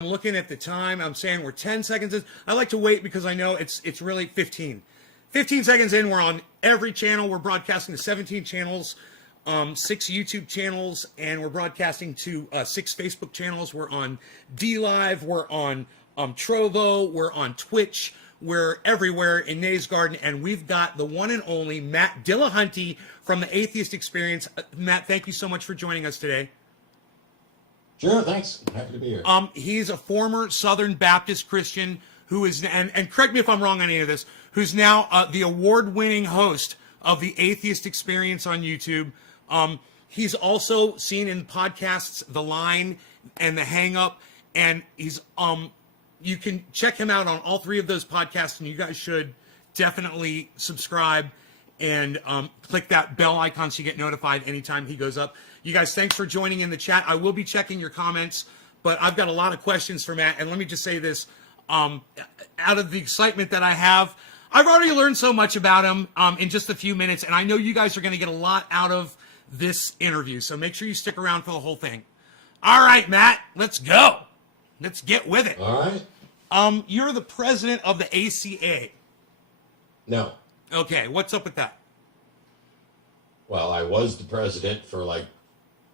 I'm looking at the time. I'm saying we're 10 seconds in. I like to wait because I know it's really 15. 15 seconds in, we're on every channel. We're broadcasting to 17 channels, 6 YouTube channels, and we're broadcasting to 6 Facebook channels. We're on DLive. We're on Trovo. We're on Twitch. We're everywhere in NAYS Garden, and we've got the one and only Matt Dillahunty from the Atheist Experience. Matt, thank you so much for joining us today. Sure, thanks. I'm happy to be here. He's a former Southern Baptist Christian who is, and correct me if I'm wrong on any of this, who's now the award-winning host of the Atheist Experience on YouTube. He's also seen in podcasts The Line and The Hang Up, and he's you can check him out on all 3 of those podcasts, and you guys should definitely subscribe and click that bell icon so you get notified anytime he goes up. You guys, thanks for joining in the chat. I will be checking your comments, but I've got a lot of questions for Matt. And let me just say this, out of the excitement that I have, I've already learned so much about him in just a few minutes, and I know you guys are going to get a lot out of this interview, so make sure you stick around for the whole thing. All right, Matt, let's go. Let's get with it. All right. You're the president of the ACA. No. Okay, what's up with that? Well, I was the president for like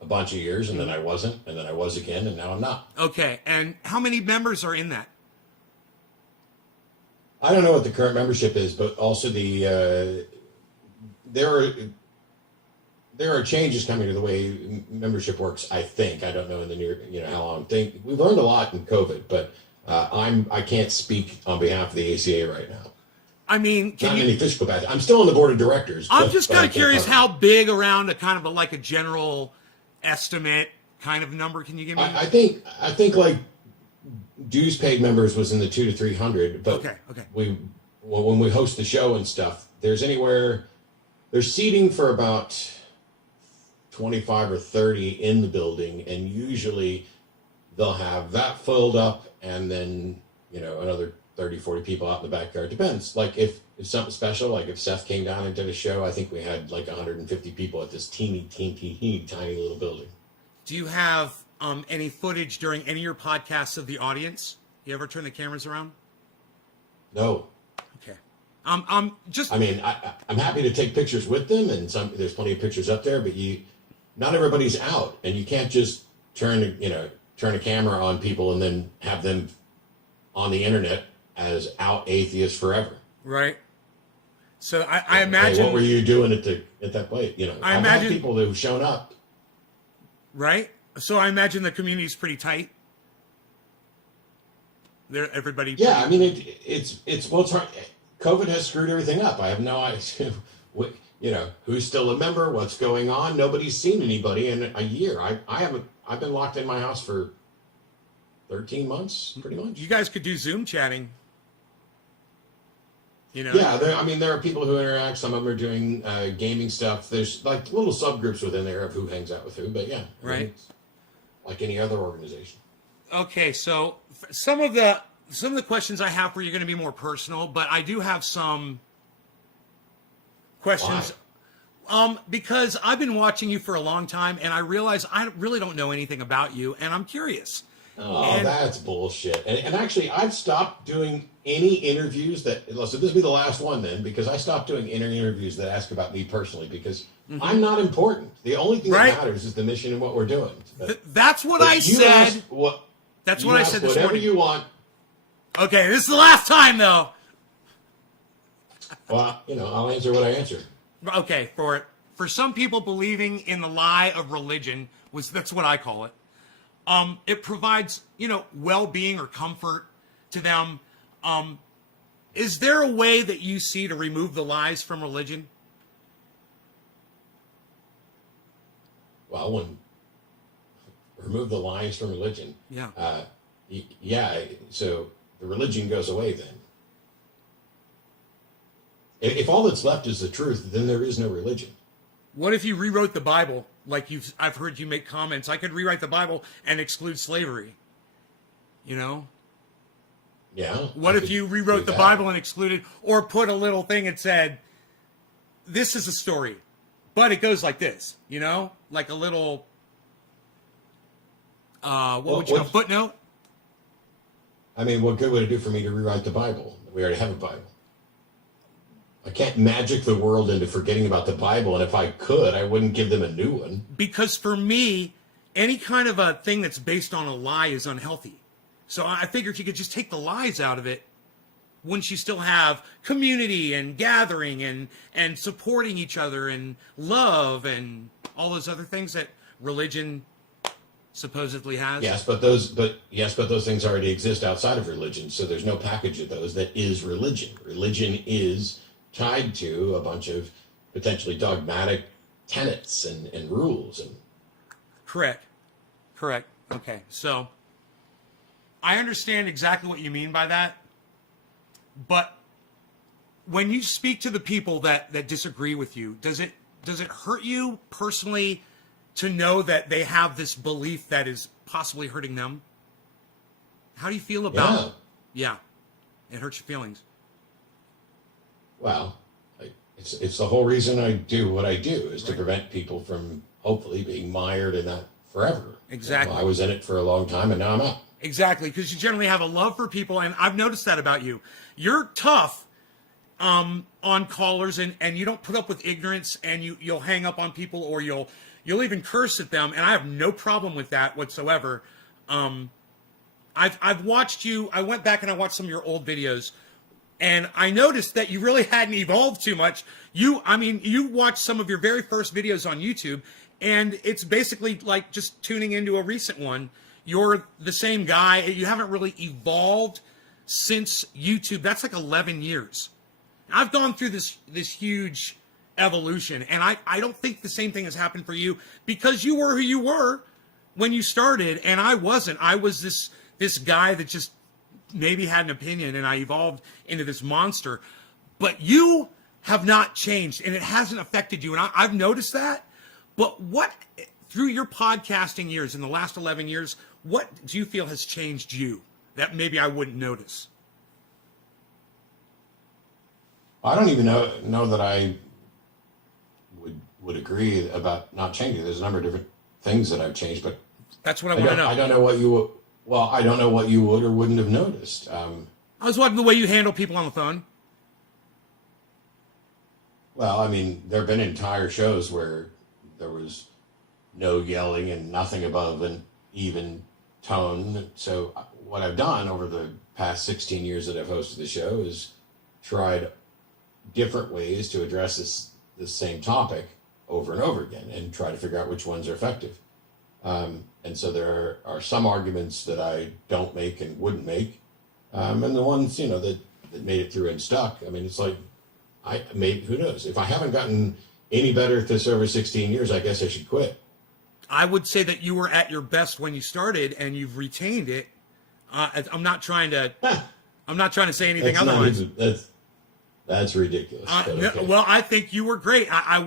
a bunch of years, and then I wasn't, and then I was again, and now I'm not. Okay, and how many members are in that? I don't know what the current membership is, but also the there are changes coming to the way membership works. I think I don't know in the near, how long. We've learned a lot in COVID, but I can't speak on behalf of the ACA right now. I mean, not in any official capacity. I'm still on the board of directors. I'm just kind of curious how big around a kind of like a general estimate kind of number can you give me? I think like dues paid members was in the 200 to 300. But okay. When we host the show and stuff, there's seating for about 25 or 30 in the building, and usually they'll have that filled up and then another 30, 40 people out in the backyard. Depends. Like if something special, like if Seth came down and did a show, I think we had like 150 people at this teeny tiny little building. Do you have any footage during any of your podcasts of the audience? You ever turn the cameras around? No. Okay. I'm happy to take pictures with them, and there's plenty of pictures up there, but not everybody's out, and you can't just turn a camera on people and then have them on the internet as out atheists forever. Right. So I imagine. Hey, what were you doing at that place? I imagine people who've shown up. Right. So I imagine the community is pretty tight. Everybody. Yeah, I mean it's hard. COVID has screwed everything up. I have no idea. Who's still a member? What's going on? Nobody's seen anybody in a year. I've been locked in my house for 13 months, pretty much. You guys could do Zoom chatting. Yeah, there are people who interact. Some of them are doing gaming stuff. There's like little subgroups within there of who hangs out with who. But yeah, right. It's like any other organization. Okay, so some of the questions I have for you are going to be more personal, but I do have some questions. Why? Because I've been watching you for a long time, and I realize I really don't know anything about you, and I'm curious. Oh, that's bullshit. And actually, I've stopped doing any interviews so this will be the last one then, because I stopped doing any interviews that ask about me personally, because I'm not important. The only thing that matters is the mission and what we're doing. That's what I said. That's what I said this morning. Whatever you want. Okay, this is the last time, though. Well, I'll answer what I answer. Okay, for some people, believing in the lie of religion that's what I call it. It provides, well-being or comfort to them. Is there a way that you see to remove the lies from religion? Well, remove the lies from religion. Yeah. So the religion goes away then. If all that's left is the truth, then there is no religion. What if you rewrote the Bible? Like I've heard you make comments. I could rewrite the Bible and exclude slavery. Yeah. What if you rewrote the Bible and excluded, or put a little thing that said, this is a story, but it goes like this, like a little, a footnote? I mean, what good would it do for me to rewrite the Bible? We already have a Bible. I can't magic the world into forgetting about the Bible, and if I could, I wouldn't give them a new one. Because for me, any kind of a thing that's based on a lie is unhealthy. So I figured you could just take the lies out of it. Wouldn't you still have community and gathering and supporting each other and love and all those other things that religion supposedly has? Yes, but those things already exist outside of religion. So there's no package of those that is religion. Religion is tied to a bunch of potentially dogmatic tenets and rules. And Correct. Okay, so I understand exactly what you mean by that. But when you speak to the people that disagree with you, does it hurt you personally to know that they have this belief that is possibly hurting them? How do you feel about it? Yeah, it hurts your feelings. Well, it's the whole reason I do what I do is to prevent people from hopefully being mired in that forever. Exactly. I was in it for a long time, and now I'm out. Exactly, because you generally have a love for people, and I've noticed that about you. You're tough on callers, and you don't put up with ignorance, and you'll hang up on people, or you'll even curse at them, and I have no problem with that whatsoever. I've watched you. I went back and I watched some of your old videos, and I noticed that you really hadn't evolved too much. You watched some of your very first videos on YouTube, and it's basically like just tuning into a recent one. You're the same guy. You haven't really evolved since YouTube. That's like 11 years. I've gone through this huge evolution, and I don't think the same thing has happened for you because you were who you were when you started, and I wasn't. I was this guy that just maybe had an opinion, and I evolved into this monster. But you have not changed, and it hasn't affected you, and I've noticed that. But what, through your podcasting years in the last 11 years, what do you feel has changed you that maybe I wouldn't notice? I don't even know that I would agree about not changing. There's a number of different things that I've changed, but that's what I want to know. I don't know what you I don't know what you would or wouldn't have noticed. I was watching the way you handle people on the phone. Well, I mean, there have been entire shows where there was no yelling and nothing above an even tone. So what I've done over the past 16 years that I've hosted the show is tried different ways to address this same topic over and over again and try to figure out which ones are effective. And so there are some arguments that I don't make and wouldn't make. And the ones, that made it through and stuck. I mean, it's like, who knows? If I haven't gotten any better at this over 16 years, I guess I should quit. I would say that you were at your best when you started, and you've retained it. I'm not trying to say anything otherwise. That's ridiculous. Okay. Well, I think you were great. I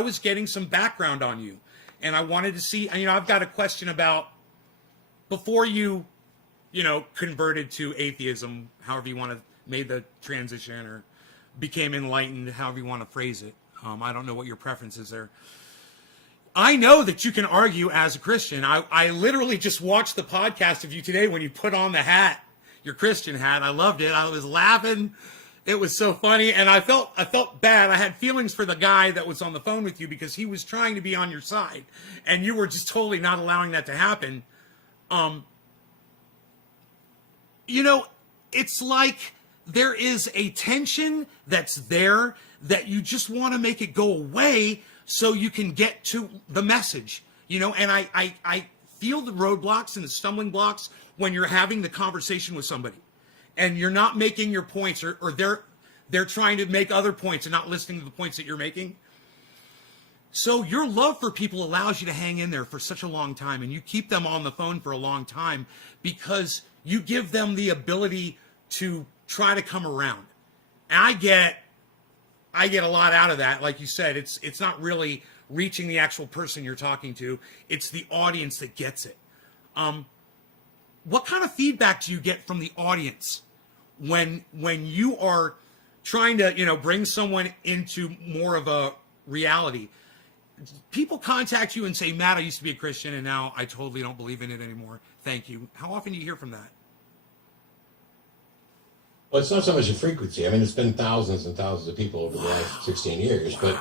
was getting some background on you, and I wanted to see. I've got a question about before you, converted to atheism, however you want to made the transition or became enlightened, however you want to phrase it. I don't know what your preference is there. I know that you can argue as a Christian. I literally just watched the podcast of you today when you put on the hat, your Christian hat. I loved it. I was laughing. It was so funny, and I felt bad. I had feelings for the guy that was on the phone with you because he was trying to be on your side, and you were just totally not allowing that to happen. It's like there is a tension that's there that you just want to make it go away so you can get to the message, and I feel the roadblocks and the stumbling blocks when you're having the conversation with somebody and you're not making your points or they're trying to make other points and not listening to the points that you're making. So your love for people allows you to hang in there for such a long time, and you keep them on the phone for a long time because you give them the ability to try to come around. And I get a lot out of that. Like you said, it's not really reaching the actual person you're talking to. It's the audience that gets it. What kind of feedback do you get from the audience when you are trying to, bring someone into more of a reality? People contact you and say, Matt, I used to be a Christian and now I totally don't believe in it anymore. Thank you. How often do you hear from that? Well, it's not so much a frequency. I mean, it's been thousands and thousands of people over the last 16 years, but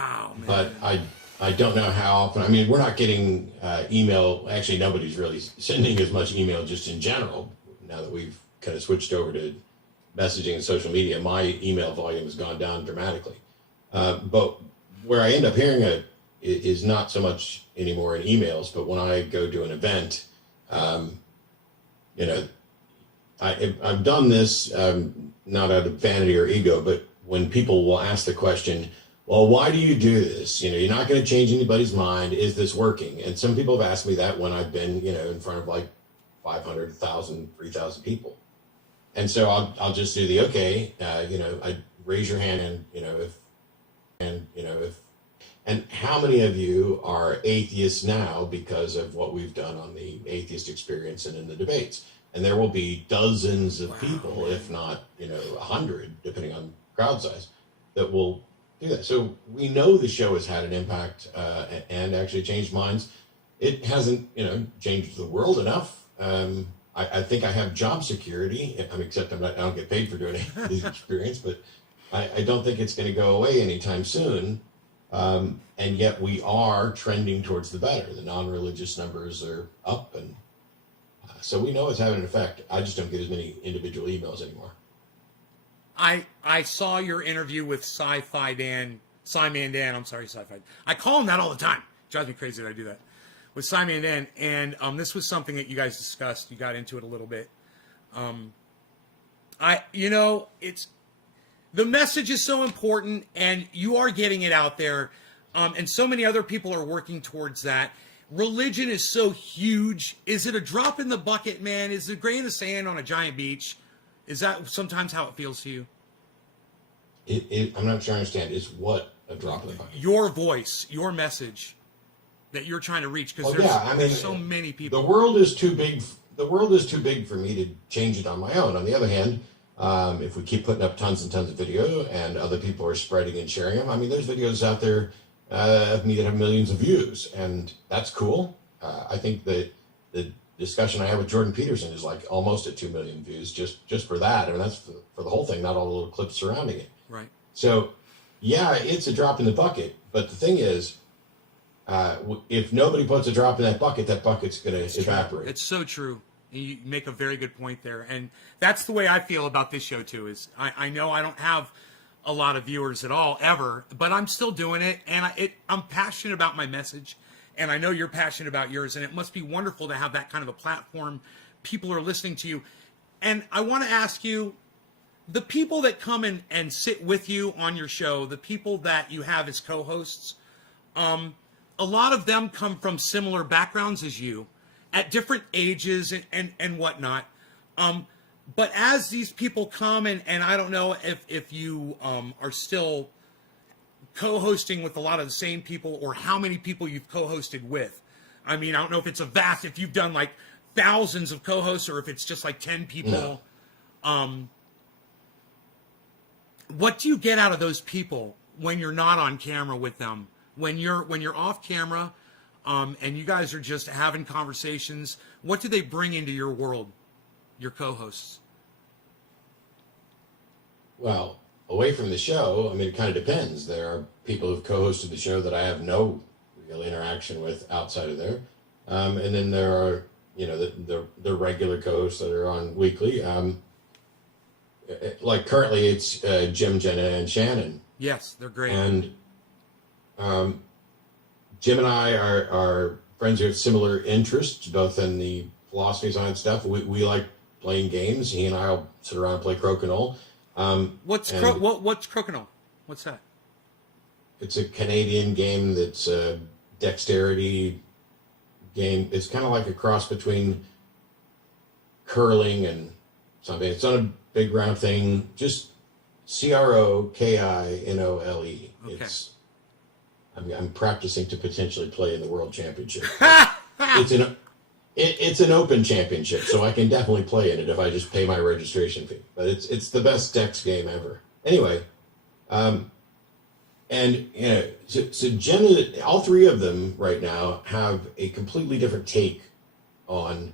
I don't know how often. I mean, we're not getting email. Actually, nobody's really sending as much email just in general. Now that we've kind of switched over to messaging and social media, my email volume has gone down dramatically. But where I end up hearing it is not so much anymore in emails, but when I go to an event, you know, I've done this not out of vanity or ego, but when people will ask the question, well, why do you do this? You know, you're not going to change anybody's mind. Is this working? And some people have asked me that when I've been, you know, in front of like 500, 1,000, 3,000 people. And so I'll just do the, okay, you know, I raise your hand and, you know, and how many of you are atheists now because of what we've done on the atheist experience and in the debates? And there will be dozens of people, if not, you know, 100, depending on crowd size, that will do that. So we know the show has had an impact and actually changed minds. It hasn't, you know, changed the world enough. I think I have job security, except I don't get paid for doing this experience, but I don't think it's going to go away anytime soon. And yet we are trending towards the better. The non-religious numbers are up, and so we know it's having an effect. I just don't get as many individual emails anymore. I saw your interview with Sci-Fi Dan, Sci-Man Dan. I'm sorry, Sci-Fi. I call him that all the time. It drives me crazy that I do that. With Sci-Man Dan, and this was something that you guys discussed. You got into it a little bit. You know, it's the message is so important, and you are getting it out there, and so many other people are working towards that. Religion is so huge. Is it a drop in the bucket, man? Is it a grain of sand on a giant beach? Is that sometimes how it feels to you? I'm not sure I understand. Is what a drop in the bucket? Your voice, your message that you're trying to reach, because there's so many people. The world is too big. The world is too big for me to change it on my own. On the other hand, if we keep putting up tons and tons of video and other people are spreading and sharing them, I mean, there's videos out there of me that have millions of views, and that's cool. I think that the discussion I had with Jordan Peterson is like almost at 2 million views just for that. I mean, that's for the whole thing, not all the little clips surrounding it. Right. So, yeah, it's a drop in the bucket. But the thing is, if nobody puts a drop in that bucket's going to evaporate. It's so true. You make a very good point there. And that's the way I feel about this show, too, is I know I don't have a lot of viewers at all, ever, but I'm still doing it. And I'm passionate about my message. And I know you're passionate about yours. And it must be wonderful to have that kind of a platform. People are listening to you. And I want to ask you, the people that come in and sit with you on your show, the people that you have as co-hosts, a lot of them come from similar backgrounds as you at different ages and whatnot. But as these people come and I don't know if you are still co-hosting with a lot of the same people or how many people you've co-hosted with. I mean, I don't know if it's if you've done like thousands of co-hosts or if it's just like 10 people. No. What do you get out of those people when you're not on camera with them? When you're off camera, and you guys are just having conversations, what do they bring into your world, your co-hosts? Well, away from the show, I mean, it kind of depends. There are people who've co-hosted the show that I have no real interaction with outside of there. And then there are, you know, the regular co-hosts that are on weekly. Like currently it's Jim, Jenna, and Shannon. Yes, they're great. And Jim and I are friends who have similar interests, both in the philosophy side stuff. We like playing games. He and I will sit around and play Crocodile. What's Crocodile? What's that? It's a Canadian game that's a dexterity game. It's kind of like a cross between curling and something. It's not a big round thing. Just Crokinole. Okay. I'm practicing to potentially play in the World Championship. It's an open championship, so I can definitely play in it if I just pay my registration fee. But it's the best dex game ever. Anyway, and you know, so Jenna, all three of them right now have a completely different take on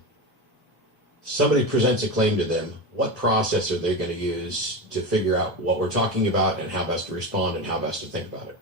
somebody presents a claim to them, what process are they going to use to figure out what we're talking about and how best to respond and how best to think about it?